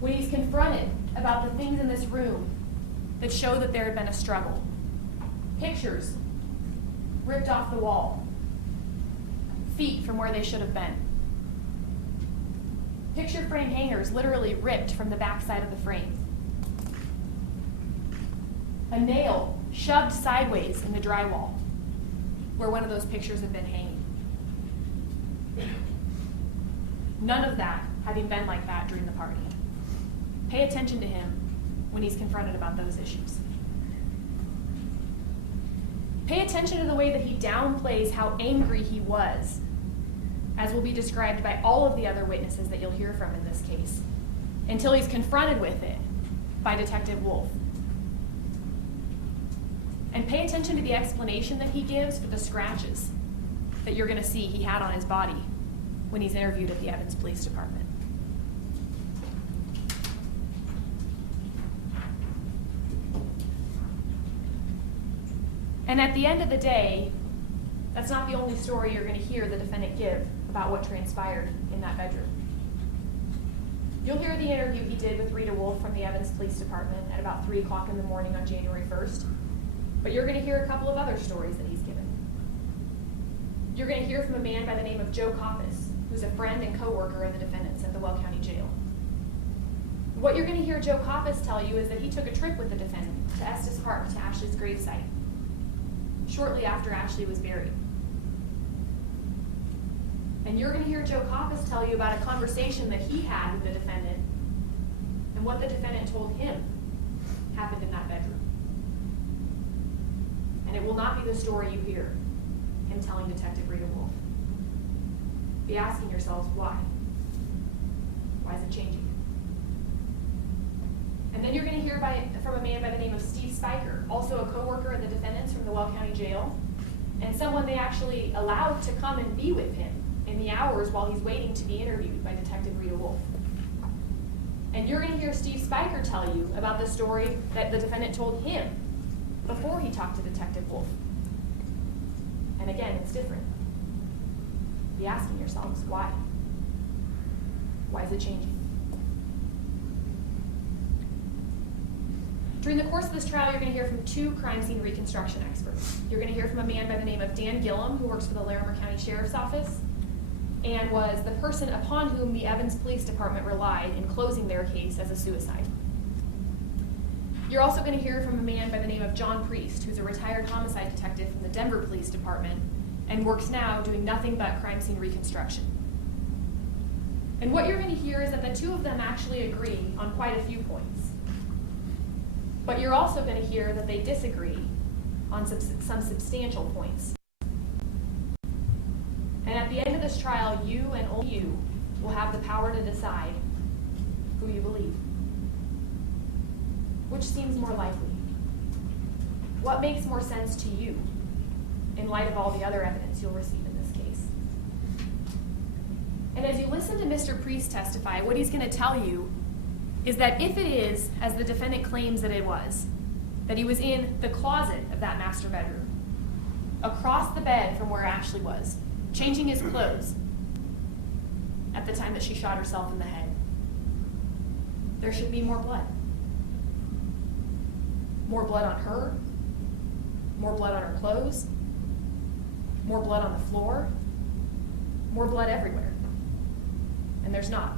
when he's confronted about the things in this room that show that there had been a struggle. Pictures ripped off the wall, feet from where they should have been. Picture frame hangers literally ripped from the backside of the frame. A nail shoved sideways in the drywall where one of those pictures had been hanging. None of that having been like that during the party. Pay attention to him when he's confronted about those issues. Pay attention to the way that he downplays how angry he was, as will be described by all of the other witnesses that you'll hear from in this case, until he's confronted with it by Detective Wolf. And pay attention to the explanation that he gives for the scratches that you're going to see he had on his body when he's interviewed at the Evans Police Department. And at the end of the day, that's not the only story you're going to hear the defendant give about what transpired in that bedroom. You'll hear the interview he did with Rita Wolf from the Evans Police Department at about 3 o'clock in the morning on January 1st. But you're going to hear a couple of other stories that he's given. You're going to hear from a man by the name of Joe Coppis, who's a friend and co-worker of the defendants at the Weld County Jail. What you're going to hear Joe Coppis tell you is that he took a trip with the defendant to Estes Park, to Ashley's gravesite, shortly after Ashley was buried. And you're going to hear Joe Coppis tell you about a conversation that he had with the defendant and what the defendant told him happened in that bedroom. And it will not be the story you hear him telling Detective Rita Wolf. Be asking yourselves why. Why is it changing? And then you're going to hear from a man by the name of Steve Spiker, also a co-worker of the defendants from the Weld County Jail, and someone they actually allowed to come and be with him in the hours while he's waiting to be interviewed by Detective Rita Wolf. And you're going to hear Steve Spiker tell you about the story that the defendant told him before he talked to Detective Wolf. And again, it's different. Be asking yourselves, why? Why is it changing? During the course of this trial, you're going to hear from 2 crime scene reconstruction experts. You're going to hear from a man by the name of Dan Gillum, who works for the Larimer County Sheriff's Office, and was the person upon whom the Evans Police Department relied in closing their case as a suicide. You're also going to hear from a man by the name of John Priest, who's a retired homicide detective from the Denver Police Department and works now doing nothing but crime scene reconstruction. And what you're going to hear is that the 2 of them actually agree on quite a few points. But you're also going to hear that they disagree on some substantial points. And at the end of this trial, you and only you will have the power to decide who you believe. Which seems more likely? What makes more sense to you in light of all the other evidence you'll receive in this case? And as you listen to Mr. Priest testify, what he's going to tell you is that if it is, as the defendant claims that it was, that he was in the closet of that master bedroom, across the bed from where Ashley was, changing his clothes at the time that she shot herself in the head, there should be more blood. More blood on her, more blood on her clothes, more blood on the floor, more blood everywhere. And there's not.